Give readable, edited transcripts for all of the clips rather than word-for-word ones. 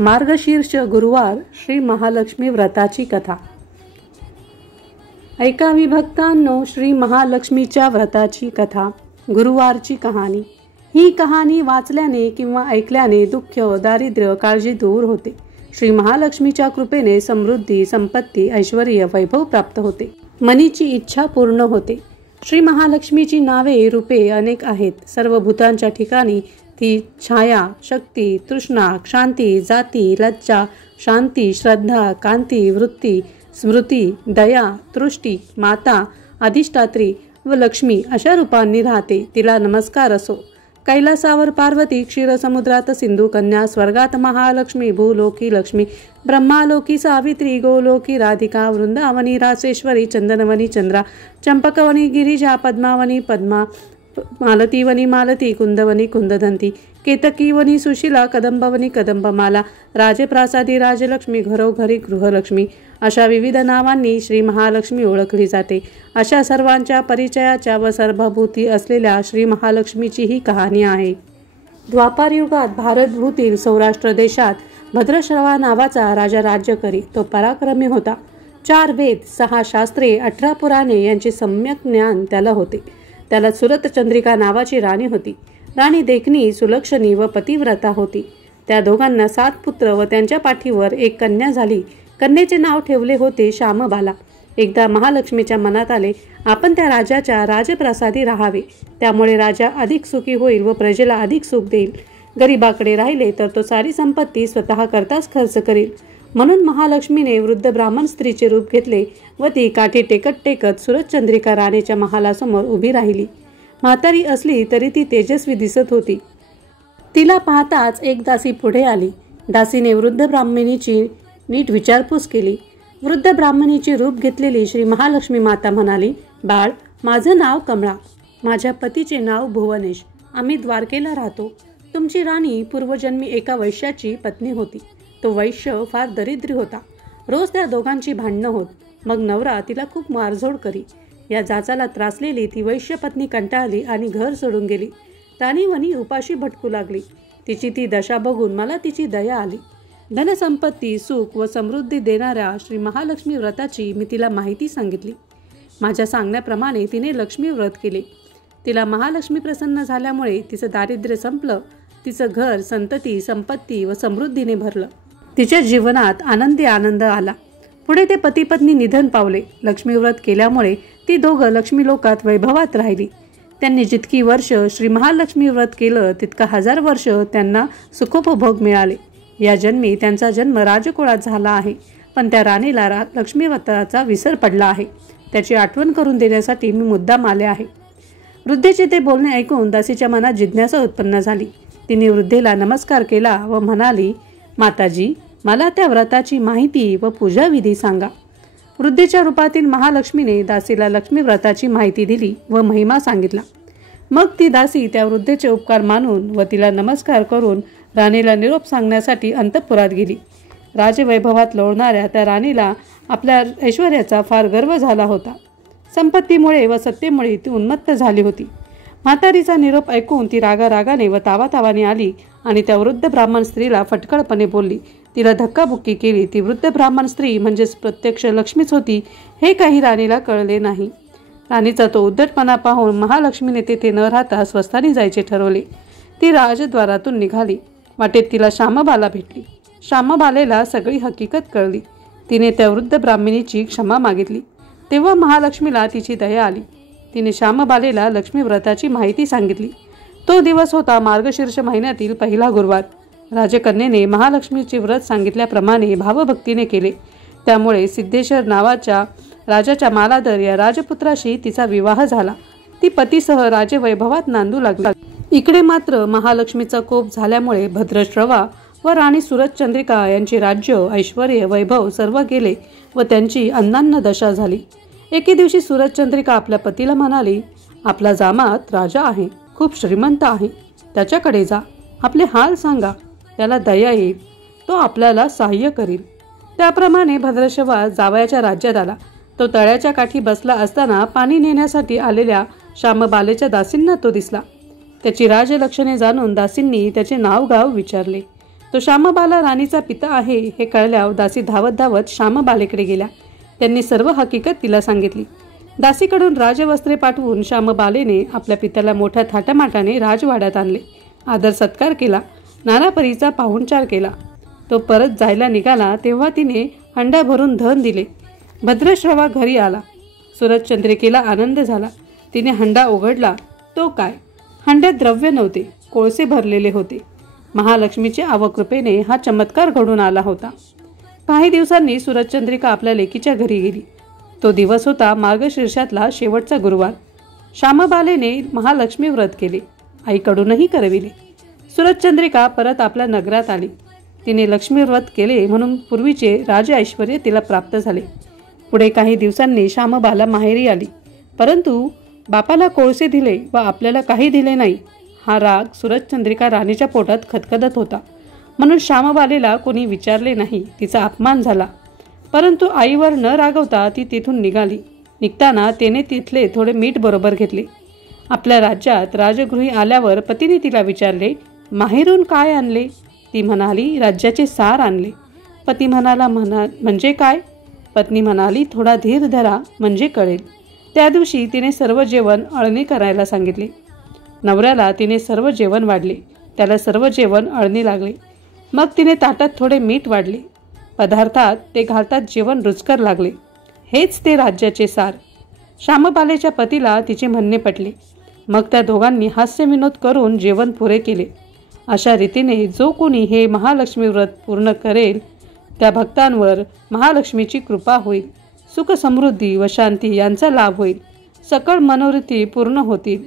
मार्गशीर्ष गुरुवार श्री महालक्ष्मी व्रताची कथा. ऐकावी भक्तांनो श्री महालक्ष्मीच्या व्रताची कथा. गुरुवारची कहाणी. ही कहाणी वाचल्याने किंवा ऐकल्याने दुःख, दारिद्र्य, काळजी दूर होते. श्री महालक्ष्मीच्या कृपेने समृद्धी, संपत्ती, ऐश्वर, वैभव प्राप्त होते. मनीची इच्छा पूर्ण होते. श्री महालक्ष्मीची नावे, रूपे अनेक आहेत. सर्व भूतांच्या ठिकाणी ती छाया, शक्ती, तृष्णा, शांती, जाती, लज्जा, शांती, श्रद्धा, कांती, वृत्ती, स्मृती, दया, तृष्टी, माता, अधिष्ठात्री व लक्ष्मी अशा रूपांनी राहते. तिला नमस्कार असो. कैलासावर पार्वती, क्षीरसमुद्रात सिंधू कन्या, स्वर्गात महालक्ष्मी, भूलोकी लक्ष्मी, ब्रह्मालोकी सावित्री, गोलोकी राधिका, वृंदावनी रासेश्वरी, चंदनवनी चंद्रा, चंपकवनी गिरिजा, पद्मावनी पद्मा, मालतीवनी मालती, कुंदवनी कुंदधंती, केतकीवनी सुशिला, कदंबवनी कदंबमाला, राजप्रासादी राजलक्ष्मी, घरोघरी गृहलक्ष्मी अशा विविध नावांनी श्री महालक्ष्मी ओळखली जाते. अशा सर्वांच्या परिचयाच्या व सर्वभूती असलेल्या श्री महालक्ष्मीची ही कहाणी आहे. द्वापार युगात भारतभूतील सौराष्ट्र देशात भद्रश्रवा नावाचा राजा राज्य करी. तो पराक्रमी होता. 4 वेद, 6 शास्त्रे, 18 पुराणे यांचे सम्यक ज्ञान त्याला होते. त्याला सुरतचंद्रिका नावाची राणी होती. राणी देखणी, सुलक्षणी व पतिव्रता होती. त्या दोघांना 7 पुत्र व त्यांच्या पाठीवर एक कन्या झाली. कन्येचे नाव ठेवले होते श्यामबाला. एकदा महालक्ष्मीच्या मनात आले, आपण त्या राजाच्या राजप्रासादी राहावे. त्यामुळे राजा अधिक सुखी होईल व प्रजेला अधिक सुख देईल. गरीबाकडे राहिले तर तो सारी संपत्ती स्वतः करताच खर्च करील. म्हणून महालक्ष्मीने वृद्ध ब्राह्मण स्त्रीचे रूप घेतले व ती काठी टेकत टेकत सुरतचंद्रिका राणीच्या महालासमोर उभी राहिली. म्हातारी असली तरी ती तेजस्वी दिसत होती. तिला पाहताच एक दासी पुढे आली. दासीने वृद्ध ब्राह्मणीची नीट विचारपूस केली. वृद्ध ब्राह्मणीचे रूप घेतलेली श्री महालक्ष्मी माता म्हणाली, बाळ, माझं नाव कमळा. माझ्या पतीचे नाव भुवनेश. आम्ही द्वारकेला राहतो. तुमची राणी पूर्वजन्मी एका वैश्याची पत्नी होती. तो वैश्य फार दरिद्री होता. रोज त्या दोघांची भांडणं होत. मग नवरा तिला खूप मारझोड करी. या जाचाला त्रासलेली ती वैश्य पत्नी कंटाळली आणि घर सोडून गेली. राणीवनी उपाशी भटकू लागली. तिची ती दशा बघून मला तिची दया आली. धनसंपत्ती, सुख व समृद्धी देणाऱ्या श्री महालक्ष्मी व्रताची मी तिला माहिती सांगितली. माझ्या सांगण्याप्रमाणे तिने लक्ष्मी व्रत केले. तिला महालक्ष्मी प्रसन्न झाल्यामुळे तिचं दारिद्र्य संपलं. तिचं घर संतती, संपत्ती व समृद्धीने भरलं. तिच्या जीवनात आनंद आला. पुढे ते पती पत्नी निधन पावले. लक्ष्मी व्रत केल्यामुळे ती दोघं लक्ष्मी लोकात वैभवात राहिली. त्यांनी जितकी वर्ष श्री महालक्ष्मी व्रत केलं तितका 1000 वर्ष त्यांना सुखोपभोग मिळाले. या जन्मी त्यांचा जन्म राजकुळात झाला आहे. पण त्या राणीला लक्ष्मी व्रताचा विसर पडला आहे. त्याची आठवण करून देण्यासाठी मी मुद्दाम आले आहे. वृद्धेचे ते बोलणे ऐकून दासीच्या मनात जिज्ञासा उत्पन्न झाली. तिने वृद्धेला नमस्कार केला व म्हणाली, माताजी, मला त्या व्रताची माहिती व पूजाविधी सांगा. वृद्धेच्या रूपातील महालक्ष्मीने दासीला लक्ष्मी व्रताची माहिती दिली व महिमा सांगितला. मग ती दासी त्या वृद्धेचे उपकार मानून व तिला नमस्कार करून राणीला निरोप सांगण्यासाठी अंतःपुरात गेली. राजवैभवात लोळणाऱ्या त्या राणीला आपल्या ऐश्वर्याचा फार गर्व झाला होता. संपत्तीमुळे व सत्तेमुळे ती उन्मत्त झाली होती. म्हातारीचा निरोप ऐकून ती रागारागाने व तावातावाने आली आणि त्या वृद्ध ब्राह्मण स्त्रीला फटकळपणे बोलली. तिला धक्काबुक्की केली. ती वृद्ध ब्राह्मण स्त्री म्हणजेच प्रत्यक्ष लक्ष्मीच होती हे काही राणीला कळले नाही. राणीचा तो उद्धटपणा पाहून महालक्ष्मीने तेथे न राहता स्वस्थानी जायचे ठरवले. ती राजद्वारातून निघाली. वाटेत तिला श्यामबाला भेटली. श्यामबालेला सगळी हकीकत कळली. तिने त्या वृद्ध ब्राह्मणीची क्षमा मागितली. तेव्हा महालक्ष्मीला तिची दया आली. तिने श्यामबालेला लक्ष्मी व्रताची माहिती सांगितली. तो दिवस होता मार्गशीर्ष महिन्यातील पहिला गुरुवार. राजकन्येने महालक्ष्मीचे व्रत सांगितल्याप्रमाणे भावभक्तीने केले. त्यामुळे सिद्धेश्वर नावाच्या राजाच्या मालाधर या राजपुत्राशी तिचा विवाह झाला. ती पतीसह राजवैभवात नांदू लागली. इकडे मात्र महालक्ष्मीचा कोप झाल्यामुळे भद्रश्रवा व राणी सुरतचंद्रिका यांचे राज्य, ऐश्वर, वैभव सर्व गेले व त्यांची अन्नान्न दशा झाली. एके दिवशी सुरतचंद्रिका आपल्या पतीला म्हणाली, आपला जामात राजा आहे, खूप श्रीमंत आहे. त्याच्याकडे जा, आपले हाल सांगा, त्याला दया येईल, तो आपल्याला सहाय्य करील. त्याप्रमाणे भद्रश्रवा जावयाच्या राज्यात आला. तो तळ्याच्या काठी बसला असताना पाणी नेण्यासाठी आलेल्या श्यामबालेच्या दासींना तो दिसला. त्याची राजलक्षणे जाणून दासींनी त्याचे नाव गाव विचारले. तो श्यामबाला राणीचा पिता आहे हे कळल्यावर दासी धावत धावत श्यामबालेकडे गेल्या. त्यांनी सर्व हकीकत तिला सांगितली. दासीकडून राजवस्त्रे पाठवून श्यामबालेने आपल्या पित्याला मोठ्या थाटामाटाने राजवाड्यात आणले. आदर सत्कार केला. नानापरीचा पाहुणचार केला. तो परत जायला निघाला तेव्हा तिने हंड्या भरून धन दिले. भद्रश्रवा घरी आला. सूरजचंद्रिकेला आनंद झाला. तिने हंडा उघडला. तो काय, हंड्यात द्रव्य नव्हते, कोळसे भरलेले होते. महालक्ष्मीच्या अवकृपेने हा चमत्कार घडून आला होता. काही दिवसांनी सूरजचंद्रिका आपल्या लेकीच्या घरी गेली. तो दिवस होता मार्गशीर्षातला शेवटचा गुरुवार. श्यामबालेने महालक्ष्मी व्रत केले. आईकडूनही करविले. सूरजचंद्रिका परत आपल्या नगरात आली. तिने लक्ष्मी व्रत केले म्हणून पूर्वीचे राज ऐश्वर्य तिला प्राप्त झाले. पुढे काही दिवसांनी श्यामबाला माहेरी आली. परंतु बापाला कोळसे दिले व आपल्याला काही दिले नाही हा राग सूरजचंद्रिका राणीच्या पोटात खदखदत होता. म्हणून श्यामबालेला कोणी विचारले नाही. तिचा अपमान झाला. परंतु आईवर न रागवता ती तिथून निघाली. निघताना तिने तिथले थोडे मीठ बरोबर घेतले. आपल्या राज्यात राजगृही आल्यावर पतीने तिला विचारले, माहेरून काय आणले? ती म्हणाली, राज्याचे सार आणले. पती म्हणाला, म्हणजे काय? पत्नी म्हणाली, थोडा धीर धरा म्हणजे कळेल. त्या दिवशी तिने सर्व जेवण अळणी करायला सांगितले. नवऱ्याला तिने सर्व जेवण वाढले. त्याला सर्व जेवण अळणी लागले. मग तिने ताटात थोडे मीठ वाढले. पदार्थात ते घालतात जेवण रुचकर लागले. हेच ते राज्याचे सार. श्यामबालेच्या पतीला तिचे म्हणणे पटले. मग त्या दोघांनी हास्यविनोद करून जेवण पुरे केले. अशा रीतीने जो कोणी हे महालक्ष्मी व्रत पूर्ण करेल त्या भक्तांवर महालक्ष्मीची कृपा होईल. सुख समृद्धी व शांती यांचा लाभ होईल. सकळ मनोरथी पूर्ण होतील.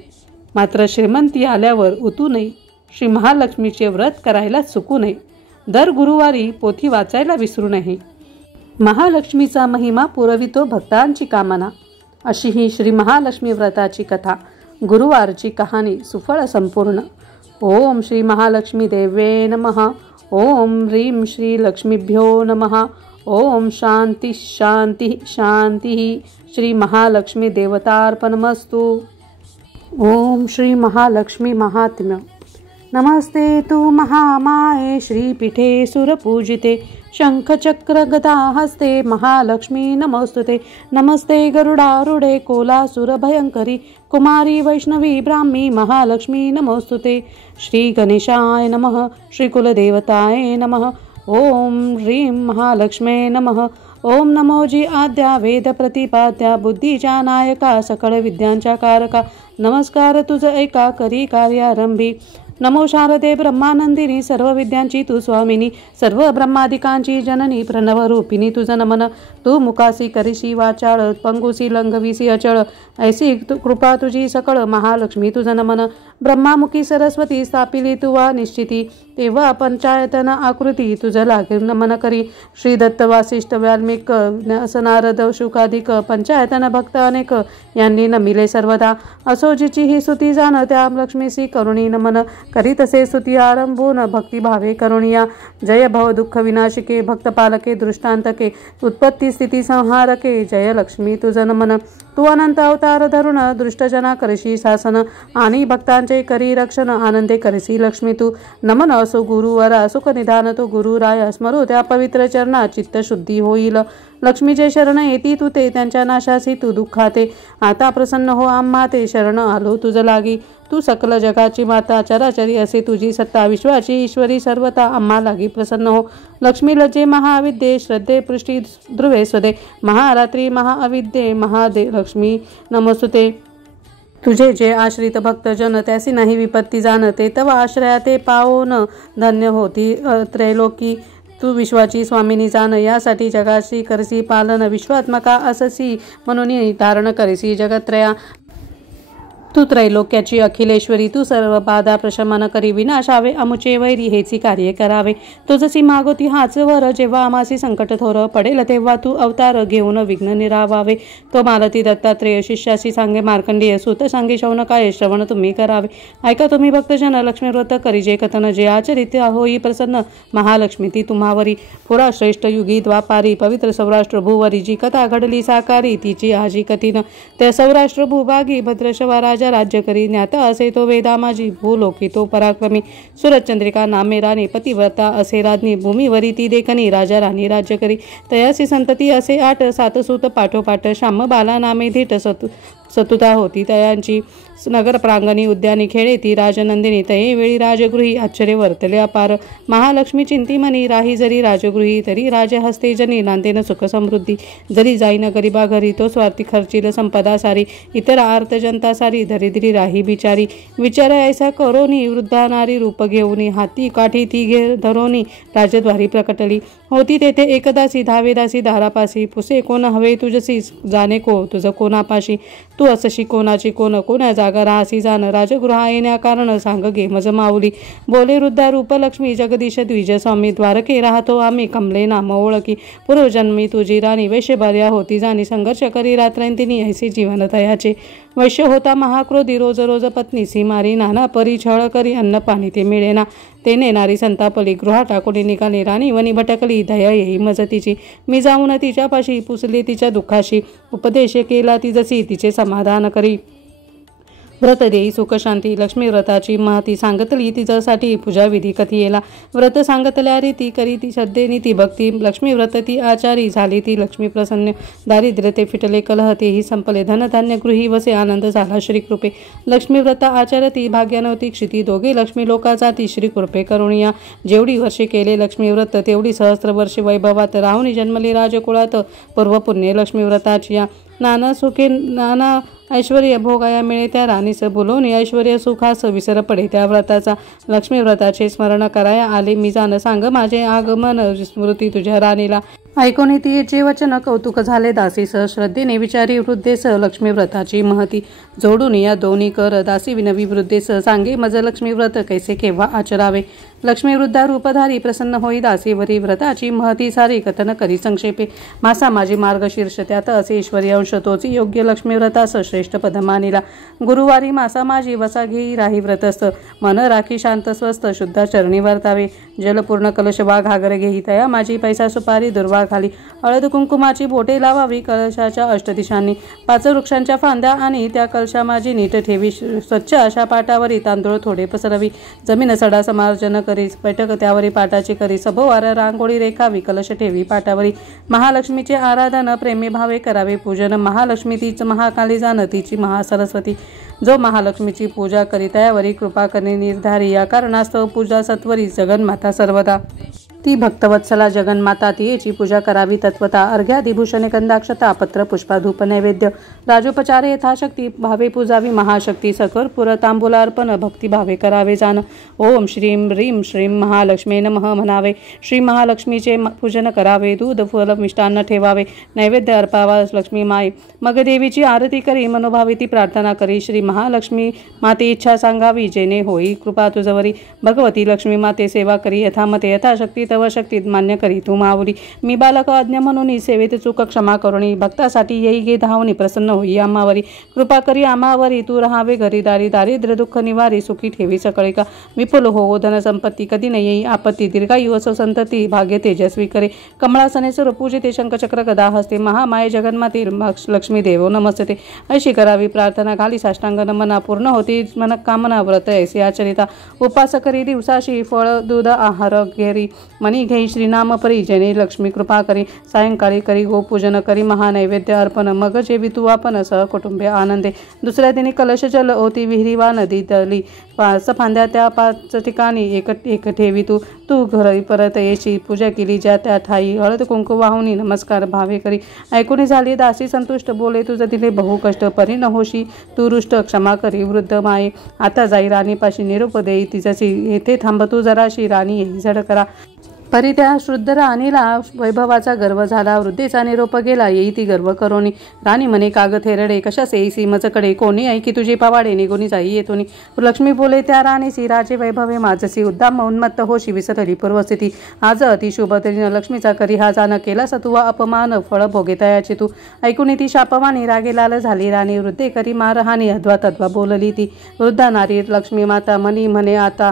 मात्र श्रीमंती आल्यावर उतू नये. श्री महालक्ष्मीचे व्रत करायला चुकू नये. दर गुरुवारी पोथी वाचायला विसरू नये. महालक्ष्मीचा महिमा पुरवितो भक्तांची कामना. अशी ही श्री महालक्ष्मी व्रताची कथा, गुरुवारची कहाणी सुफळ संपूर्ण. ओम श्री महालक्ष्मी देवे नमः. ओम ह्रीं श्री लक्ष्मीभ्यो नमः. ओम शांती शांती शांती. श्री महालक्ष्मी देवतार्पणमस्तु. ओम श्री महालक्ष्मी महात्म्य. नमस्ते तु महामाये श्रीपीठे सुरपूजिते शंखचक्र गदा हस्ते महालक्ष्मी नमोस्तुते. नमस्ते गरुडारूढे कोलासुर भयंकरी कुमारी वैष्णवी ब्राह्मी महालक्ष्मी नमोस्तुते. श्री गणेशाय नमः. श्री कुलदेवताय नमः. ओम ह्रीं महालक्ष्मे नमः. ओम नमो जी आद्या वेद प्रतिपाद्या बुद्धीच्या नायका सकळ विद्यांच्या कारका. नमस्कार तुझ ऐका करी कार्यारंभी. नमो शारदे ब्रह्मानंदिनी सर्व विद्यांची तू स्वामिनी सर्व ब्रह्मादिकांची जननी प्रणवरूपिणी तुझं नमन. तू मुकासी करिशी वाचाळ पंगुसी लंघविसी अचळ ऐसी कृपा तुझी सकळ महालक्ष्मी तुझं नमन. ब्रह्मामुखी सरस्वती स्थापिली तुवा निश्चिती तेव्हा पंचायतन आकृती तुझं लागे नमन करी. श्री दत्त वासिष्ठ वाल्मिक नारद शुकाधिक पंचायतन भक्त अनेक यांनी नमिले सर्वदा. असो जिची ही स्तुती जाण त्या लक्ष्मीसी करुणी नमन करी तसे स्तुती आरंभून भक्तिभावे करुणिया. जय भव दुःख विनाशिके भक्तपालके दृष्टांतके उत्पत्ती स्थिती संहारके जय लक्ष्मी तुझं नमन. तू अनंत अवतार धरुण दृष्टजना करशी शासन आणि भक्तांचे करी रक्षण आनंदे करसी लक्ष्मी तू. नमन असो गुरुवरा सुख निधान तो गुरुराय स्मरू त्या पवित्र चरणा चित्त शुद्धी होईल. लक्ष्मीचे शरण येती तू ते त्यांच्या नाशासी तू दुःखाते. आता प्रसन्न हो आम्हा ते शरण आलो तुझ लागी. तू सकल जगाची माता चराचरी असे तुझी सत्ता विश्वाची ईश्वरी सर्वता आम्हा लागी प्रसन्न हो. लक्ष्मी लज्जे महाविद्ये श्रद्धे पृष्ठी ध्रुवे स्वदे महारात्री महाअविद्ये महादे लक्ष्मी नमोस्तुते. तुझे जे आश्रित भक्तजन त्यासी नाही विपत्ती जाणते तव आश्रया ते पावोन धन्य होती त्रैलोकी. तू विश्वाची स्वामिनी जाण यासाठी जगाची करसी पालन विश्वात्मका अससी म्हणून धारण करसी जगत्रया. तू त्रैलोक्याची अखिलेश्वरी तू सर्व बाधा प्रशमन करी विनाशावे अमुचे वैरी हेची कार्य करावे. तुझसी मागोती हाच वर जेव्हा आमासी संकट थोर पडेल तेव्हा तू अवतार घेऊन विघ्न निरावावे. तो मालती दत्तात्रेय शिष्याशी सांगे मार्कंडेय सूत सांगे शौनकाय श्रवण तुम्ही करावे. ऐका तुम्ही भक्तजन लक्ष्मी व्रत करी जे कथन जे आचरित होई प्रसन्न महालक्ष्मी ती तुम्हावरी. पुरा श्रेष्ठ युगी द्वापारी पवित्र सौराष्ट्र भूवरी जी कथा घडली साकारी तिची आजी कथीन. त्या सौराष्ट्र भूभागी भद्रशवा राजा राजा राज्य करी. ज्ञात असे तो वेदा माझी भूलोकी तो पराक्रमी. सुरचंद्रिका नामे राणी पतिव्रता असे राज्ञी. भूमीवरी ती देखणी राजा राणी राज्य करी. तयासी संतती असे 8 7 सूत पाठोपाठ. श्याम बाला नामे धीट सतुता होती तयांची. नगर प्रांगणी उद्यानी खेळे ती राजनंदिनी. तये वेळी राजगृही आश्चर्य वर्तले अपार. महालक्ष्मी चिंतीमणी राही जरी राजगृही. तरी राजे हस्ते जनी नांदेन सुख समृद्धी. जरी जाईन गरिबा घरी तो स्वार्थी खर्चील संपदा सारी. इतर आर्त जनता सारी दरिद्री राही बिचारी. विचार ऐसा करोनी वृद्धा नारी रूप घेऊनी. हाती काठी ती घे धरोनी राजद्वारी प्रकटली. होती तेथे एकदासी धावेदासी दारापासी. पुसे कोण हवे तुझसी जाणे को तुझ कोणापाशी. तू असशी कोणाची कोण कोण्या जागा राहासी जाण. राजगृहा येण्या कारण सांग गे मज माऊली. बोले वृद्धा रूपलक्ष्मी जगदीश द्विज स्वामी. द्वारके राहतो आम्ही कमले नाम ओळखी. पूर्वजन्मी तुझी राणी वैश्यभार्या होती जाणी. संघर्ष करी रात्रंतिनी ऐसे जीवन तयाचे. वैश्य होता महाक्रोधी रोज रोज पत्नीसी मारी. नाना परी छळ करी अन्न पाणी ते मिळेना. तेने नारी संतापली गृहा टाकून निघाली. राणी वनी भटकली दया येई मजतीची. मी जाऊन तिच्यापाशी पुसले तिच्या दुःखाशी. उपदेश केला ती जशी तिचे समाधान करी. व्रत देई सुख शांती. लक्ष्मी व्रताची महती सांगतली तिच्यासाठी पूजा विधी कथी येला. व्रत सांगतल्या रीती करी ती श्रद्धेनी ती भक्ती. लक्ष्मी व्रत ती आचारी झाली ती लक्ष्मी प्रसन्न. दारिद्र्य ते फिटले कलह तेही संपले. धनधान्य गृही वसे आनंद झाला श्रीकृपे. लक्ष्मी व्रत आचारती भाग्यानवती क्षिती. दोघे लक्ष्मी लोकाचा ती श्रीकृपे करुणिया. जेवढी वर्षे केले लक्ष्मी व्रत तेवढी सहस्त्र वर्षे वैभवात. राहुनी जन्मले राजकुळात पूर्वपुण्य लक्ष्मी व्रताची. नाना सुखे नाना ऐश्वर्य भोगाया मिळे त्या राणीस. बोलवणी ऐश्वर्य सुखास विसर पडे त्या व्रताचा. लक्ष्मी व्रताचे स्मरण कराया आले मी जाण. सांग माझे आगमन स्मृती तुझ्या राणीला. ऐकून तिचे वचन कौतुक झाले दासीस. श्रद्धेने विचारी वृद्धेस लक्ष्मी व्रताची महती. जोडून या दोन्ही कर दासी विनवी वृद्धेस. सांगे मज लक्ष्मी व्रत कैसे केव्हा आचरावे. लक्ष्मी वृद्धा रूपधारी प्रसन्न होई दासीवरी. व्रताची महती सारी कथन करी संक्षेपे. मासा माझी मार्गशीर्ष त्यात असे ऐश्वर्य अंश. तोची योग्य लक्ष्मी व्रतास श्रेष्ठ पद मानिला. गुरुवारी मासा माझी वसा घेई राही व्रतस्थ. मन राखी शांत स्वस्त शुद्ध चरणी वर्तावे. जलपूर्ण कलश वा घागर घेई तया माझी. पैसा सुपारी दुर्वा खाली. हळद कुंकुमाची बोटे लावावी कलशाच्या अष्टदिशांनी. 5 वृक्षांच्या फांद्या आणि त्या कलशा माझी नीट ठेवी. स्वच्छ अशा पाटावरी तांदूळ थोडे पसरवी. जमीन सडा समार्जन करी. बैठक त्यावरी पाटाची करी. सभोवार रांगोळी रेखावी कलश ठेवी पाटावरी. महालक्ष्मीचे आराधन प्रेमी भावे करावे पूजन. महालक्ष्मी तीच महाकाली जाण तिची महासरस्वती. जो महालक्ष्मीची पूजा करी तयावरी कृपा करणे निर्धारी. या कारणास्तव पूजा सत्वरी जगन्माता सर्वदा. ती भक्तवत्सला जगन्माता तियेची पूजा करावी तत्वता. अर्घ्यादिभूषणे कंदाक्षता पत्र पुष्पा धूप नैवेद्य. राजोपचारे यथाशक्ती भावे पूजावी महाशक्ती. सकर पुर तांबूलार्पण भक्ती भावे करावे जाण. ओम श्रीं ह्रीं श्रीं महालक्ष्मी नमः म्हणावे. श्री महालक्ष्मीचे पूजन करावे. दूध फल मिष्टान्न ठेवावे. नैवेद्य अर्पावा लक्ष्मी माई. मग देवीची आरती करी मनोभावी ती प्रार्थना करी. श्री महालक्ष्मी माते इच्छा सांगावी जेणे होई कृपा तुझवरी. भगवती लक्ष्मी माते सेवा करी यथामते. यथाशक्ती तव शक्तीत मान्य करी तू माऊली. मी बालक आज्ञा म्हणून सेवेत चूक क्षमा करुणी. भक्तासाठी येई गे धावणी प्रसन्न होई आम्हावरी. कृपा करी आम्हावरी तू राहावे घरी दारी. दारिद्र्य दुःख निवारी सुखी ठेवी सकळिका. विपुल हो धन संपत्ती कधी न येई आपत्ती. दीर्घायु असो संतती भाग्य तेजस्वी करे. कमळासने सुर पूजिते शंखचक्र गदा हस्ते. महामाये जगन्माते लक्ष्मी देवो नमस्ते. अशी करावी प्रार्थना घाली साष्टांग नमना. पूर्ण होती मनःकामना व्रत ऐसे आचरिता. उपास करी दिवसाशी फळ दूध आहार घेरी. मनी घेई श्रीनाम परी जेणे लक्ष्मी कृपा करी. सायंकाळी करी गोपूजन करी महानैवेद्य अर्पण. मग जेवी तू आपण सहकुटुंबे आनंदे. दुसऱ्या दिनी कलश जल ओती विहिरी वा नदी तली. 5 फांद्या त्या 5 ठिकाणी एक ठेवी तू. तू घरी परत येशी. पूजा केली ज्या त्या ठाई. हळद कुंकू वाहुनी नमस्कार भावे करी. ऐकून झाली दासी संतुष्ट. बोले तुझ दिले बहु कष्ट. परी न होशी तू रुष्ट क्षमा करी वृद्ध माये. आता जाई राणीपाशी निरोप देई तिच्याशी. येथे थांब तू जराशी राणी येई झड करा. परी त्या शुद्ध राणीला वैभवाचा गर्व झाला. वृद्धेचा निरोप गेला येई ती गर्व करोनी. राणी म्हणे काग थेरडे कशास येईसी मजकडे. कोणी ऐकी तुझी पवाडे निघून जाई येतोनी. लक्ष्मी बोले त्या राणीसी राजे वैभवे माझसी. उद्दाम उन्मत्त होशी विसरली पूर्वस्थिती. आज अतिशुभ तरीनं लक्ष्मीचा करी हा जाण. केला सत्व अपमान फळ भोगे तयाची तू. ऐकून ती शापवानी रागे लाल झाली राणी. वृद्धे करी मारहाणी अध्वा तद्वा बोलली ती. वृद्धा नारी लक्ष्मी माता मनी म्हणे आता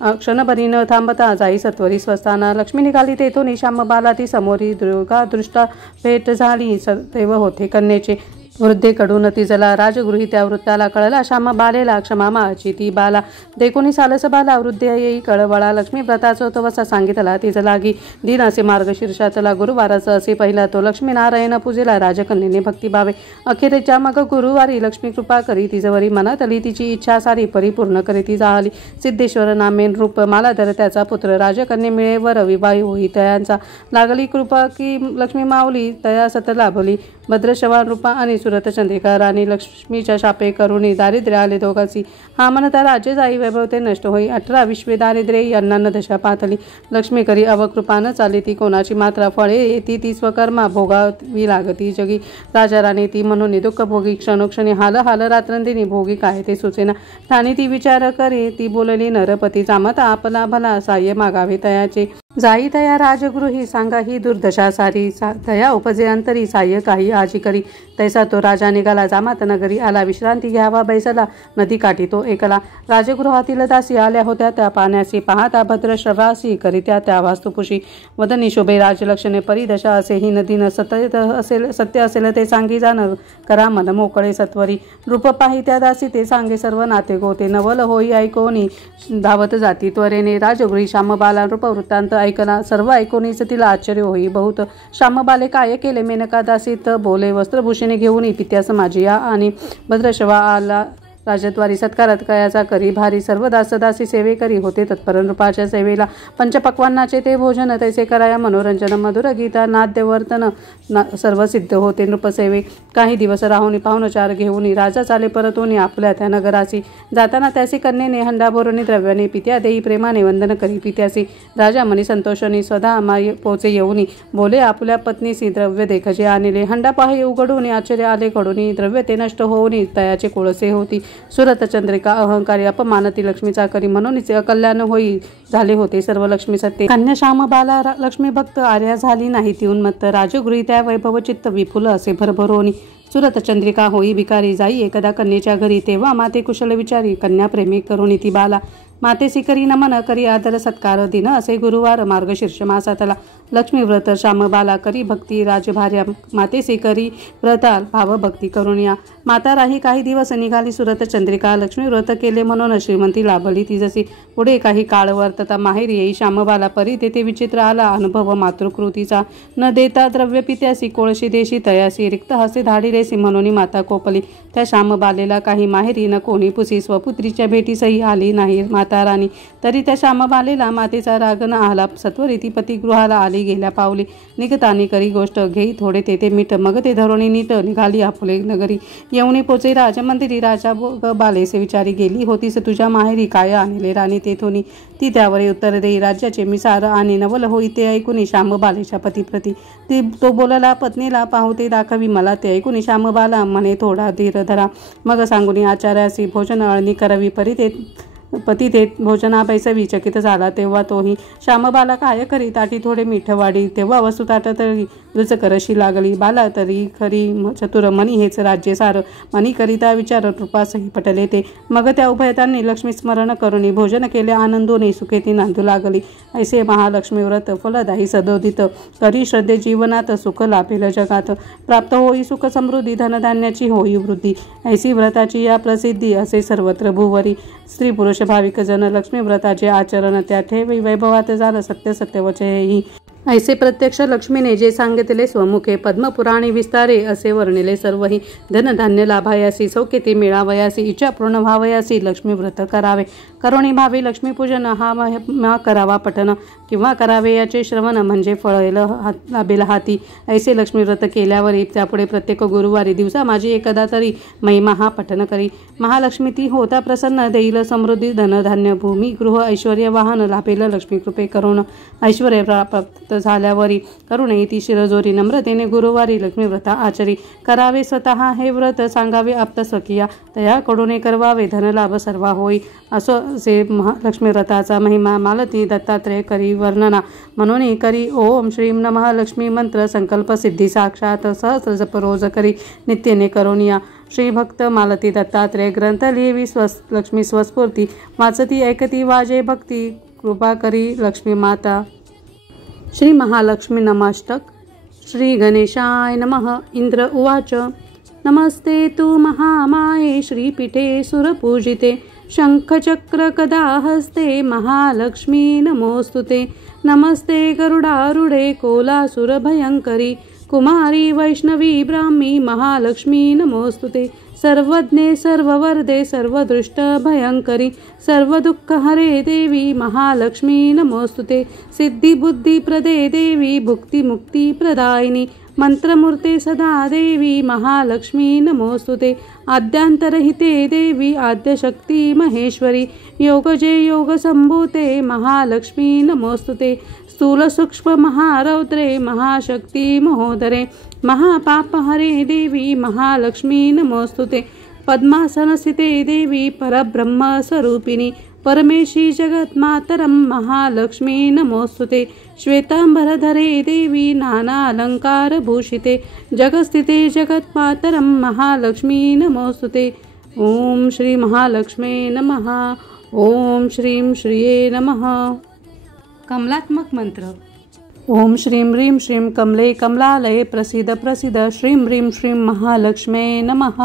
क्षणभरी न थांबता जाई सत्वरी स्वस्थाना. लक्ष्मी निघाली तेथून श्याम बाला ती समोरी. दुर्गा दृष्टा भेट झाली सदैव होते कन्येचे. वृद्धेकडून तिजला राजगृही त्या वृत्ताला कळला. श्याम बालेला क्षमा माची ती बाला देखोनी सालस बाला वृद्धे येई कळवळा. लक्ष्मी व्रताचो तो वसा सांगितला तिजलागी दिन असे मार्गशीर्षातला गुरुवाराचा असे पहिला तो लक्ष्मीनारायण पूजेला राजकन्येने भक्तिभावे. अखेरच्या मग गुरुवारी लक्ष्मी कृपा करी तिजवरी मनातली तिची इच्छा सारी परिपूर्ण करी ती जाहली. सिद्धेश्वर नामेन रूप मालाधर त्याचा पुत्र राजकन्ये मिळेवर विवाही होई. तयांचा लागली कृपा की लक्ष्मी माऊली तया सत लाभली. भद्रशवान रूपा आणि सुरत चंद्रिका राणी लक्ष्मीच्या शापे करुणी दारिद्र्य आले दोघांसी. हा म्हणता राज्य जाई वैभव ते नष्ट होई. 18 विश्वे दारिद्र्य अन्नान्न दशा पातली. लक्ष्मी करी अवकृपा न चाली ती कोणाची मात्रा फळे येती ती स्वकर्मा भोगावी लागती जगी. राजा राणी ती म्हणून दुःख भोगी क्षणोक्षणी हाल हाल रात्रंदिनी भोगी काय ते सुचेना. ठाणी ती विचार करी ती बोलली नरपती जामता आपला भला साह्य मागावे तयाचे. जाई तया राजगृही सांगा ही दुर्दशा सारी. तया उपजे अंतरी साह्य काही आजी करी. तैसा तो राजा निघाला जामात नगरी आला. विश्रांती घ्यावा बैसला नदी काठी तो एकला. राजगृहातील दासी आल्या होत्या त्या पाण्यासी. पाहता भद्र श्रवासी करित्या त्या वास्तुपुषी. वदनी शोभे राजलक्षणे परिदशा असे ही नदीन सत्य असेल ते सांगी जाण करा मन मोकळे सत्वरी. रूप पाही त्या दासी ते सांगे सर्व नाते गोते. नवल होई ऐकोनी धावत जाती त्वरेने. राजगृही श्यामबाला रूप वृत्तांत ऐकला. सर्व ऐकोनीच तिला आश्चर्य होई बहुत. श्यामबाले काय केले मेनका दासी त बोले. वस्त्रभूषणे घेऊन पित्यास माझी या आणि भद्रशवा आला राजद्वारी. सत्कारात कयाचा करी भारी. सर्व दासदासी सेवे करी होते तत्पर. नृपाच्या सेवेला पंचपक्वान्नाचे ते भोजन तैसे कराया मनोरंजन. मधुर गीता नाद्यवर्तन सर्व सिद्ध होते नृपसेवे. काही दिवस राहुनी पाहुणचार घेऊन राजा चाले परतोनी आपल्या त्या नगरासी. जाताना त्यासी कन्येने हंडा भरोनी द्रव्याने पित्या देई प्रेमाने वंदन करी पित्यासी. राजा मनी संतोषणी स्वधा पोचे येऊनी बोले आपल्या पत्नीसी द्रव्य देखजे आणले. हंडा पाही उघडून आश्चर्य आले घडूनी. द्रव्य ते नष्ट होऊनी तयाचे कोळसे होती. सुरत चंद्रिका अहंकारी अपमानती लक्ष्मीचा करी म्हणूनच अकल्याण होई झाले होते सर्व लक्ष्मी सत्ते. कन्या श्यामबाला लक्ष्मी भक्त आर्या झाली नाही ती उन्मत्त. राजगृही त्या वैभव चित्त विपुल असे भरभरोनी. सुरत चंद्रिका होई भिकारी जाई एकदा कन्येच्या घरी. तेव्हा माते कुशल विचारी कन्या प्रेमी करुणी ती बाला. मातेसी करी नमन करी आदर सत्कार दिन असे गुरुवार मार्गशीर्ष मासातला. लक्ष्मी व्रत श्यामबाला करी भक्ती राजभार्या. मातेसी करी व्रता भाव भक्ती करुणिया. माता राही काही दिवस निघाली सुरत चंद्रिका. लक्ष्मी व्रत केले म्हणून श्रीमंती लाभली ती जशी. पुढे काही काळ वर्तता माहेर येई श्यामबाला परी. तेथे विचित्र आला अनुभव मातृकृतीचा. न देता द्रव्य पित्यासी कोळशी देशी तयासी. रिक्त हसे धाडिलेसी म्हणून माता कोपली. त्या श्यामबालेला काही माहेरी न कोणी पुसी. स्वपुत्रीच्या भेटीसही आली नाही माता राणी. तरी त्या श्यामबालेला मातेचा राग न आला. सत्वरी ती पतिगृहाला आली गेल्या पावली. निघतानी करी गोष्ट घेई थोडे तेथे मीठ. मग ते धरोणी नीट निघाली आपुले नगरी. येऊनी पोचे राजमंदिरी. राजा बालेसे विचारी गेली होतीस तुझ्या माहेरी काय आणले राणी तेथोनी. ती त्यावर उत्तर देई राज्याचे मिसार आणि नवल होई ते ऐकूनी श्यामबालेच्या पतीप्रती. तो बोलला पत्नीला पाहुते दाखवी मला ते ऐकूनी श्यामबाला म्हणे थोडा धीर धरा. मग सांगूनी आचार्यासी भोजन अळणी करावी परी. ते पती ते भोजना बैसवी चकित झाला. तेव्हा तोही श्यामबाला काय करी ताटी थोडे मीठ वाढी. तेव्हा वस्तू ताटा तरी रुचकरशी लागली. बाला तरी खरी चतुर मनी हेच राज्य सार. मनी करिता विचार कृपासही पटले ते. मग त्या उभयतांनी लक्ष्मी स्मरण करुनी भोजन केले आनंदोनी सुखेती नांदू लागली. ऐसे महालक्ष्मी व्रत फलदायी सदोदित. करी श्रद्धे जीवनात सुख लाभेल जगात. प्राप्त होई सुख समृद्धी धनधान्याची होई वृद्धी. ऐसी व्रताची या प्रसिद्धी असे सर्वत्र भूवरी. स्त्री पुरुष भाविक जन लक्ष्मी व्रताचे आचरण त्या ठेवी वैभवात झालं सत्य सत्यवचे हेही. ऐसे प्रत्यक्ष लक्ष्मीने जे सांगितले स्वमुखे. पद्मपुराणी विस्तारे असे वर्णिले सर्वही. धनधान्य लाभायासी सौख्यते मिळावयासी. इच्छा पूर्ण व्हावयासी लक्ष्मी व्रत करावे. करुणी भावी लक्ष्मीपूजन हा महिमा करावा पठन. किंवा करावे याचे श्रवण म्हणजे फळेल लाभेल हाती. ऐसे लक्ष्मी व्रत केल्यावरी त्यापुढे प्रत्येक गुरुवारी दिवसा माझी एकदा तरी महिमा हा पठन करी. महालक्ष्मी ती होता प्रसन्न. देईल समृद्धी धनधान्य भूमी गृह ऐश्वर्य वाहन लाभेल लक्ष्मी कृपे करून. ऐश्वर्य प्राप्त झाल्यावरी करुणे ती शिरजोरी नम्रतेने गुरुवारी लक्ष्मी व्रत आचरी. करावे स्वतः हे व्रत सांगावे आप्त स्वकीया. तयाकडून करवावे धनलाभ सर्वा होई. असो से महालक्ष्मी व्रताचा महिमा मालती दत्तात्रेय करी वर्णना. म्हणून करी ओम श्रीम नमः लक्ष्मी मंत्र संकल्प सिद्धी साक्षात. सहस्र जप रोज करी नित्यने करुनिया. श्री भक्त मालती दत्तात्रेय ग्रंथ लिहिवी लक्ष्मी स्वस्फूर्ती. वाचती ऐकती वाजे भक्ती. कृपा करी लक्ष्मी माता. श्री महालक्ष्मी नमाष्टक. श्री गणेशाय नमः. इंद्र उवाच नमस्ते तु महामाये श्रीपीठे सुरपूजिते शंखचक्र गदा हस्ते महालक्ष्मी नमोस्तुते नमस्ते गरुडारूढे कोलासुरभयंकरी कुमारी वैष्णवी ब्राह्मी महालक्ष्मी नमोस्तुते सर्वज्ञे सर्ववरदे सर्वदृष्ट भयंकरी सर्वदुःखहरे देवी महालक्ष्मी नमोस्तुते सिद्धिबुद्धिप्रदे देवी भुक्तिमुक्तिप्रदायिनी मंत्रमूर्ते सदा देवी महालक्ष्मी नमोस्तुते आद्यांतरहिते देवी आद्यशक्ती महेश्वरी योगजे योगसंभूते महालक्ष्मी नमोस्तुते स्थूल सूक्ष्म महारौद्रे महाशक्ती महोदरे महापापहरे देवी महालक्ष्मी नमोस्तुते पद्मासनस्थिते देवी परब्रह्म स्वरूपिणी परमेशी जगन्मातरं महालक्ष्मी नमोस्तुते श्वेतांबरधरे देवी नानालंकारभूषिते जगस्थिते जगन्मातरं महालक्ष्मी नमोस्तुते ओम श्री महालक्ष्मे नमः ओम श्रीं श्रिये नमः। कमलात्मक मंत्र ओम श्रीं ह्रीं श्रीं कमले कमलालये प्रसीद प्रसीद श्रीं ह्रीं श्रीं महालक्ष्मे नमः।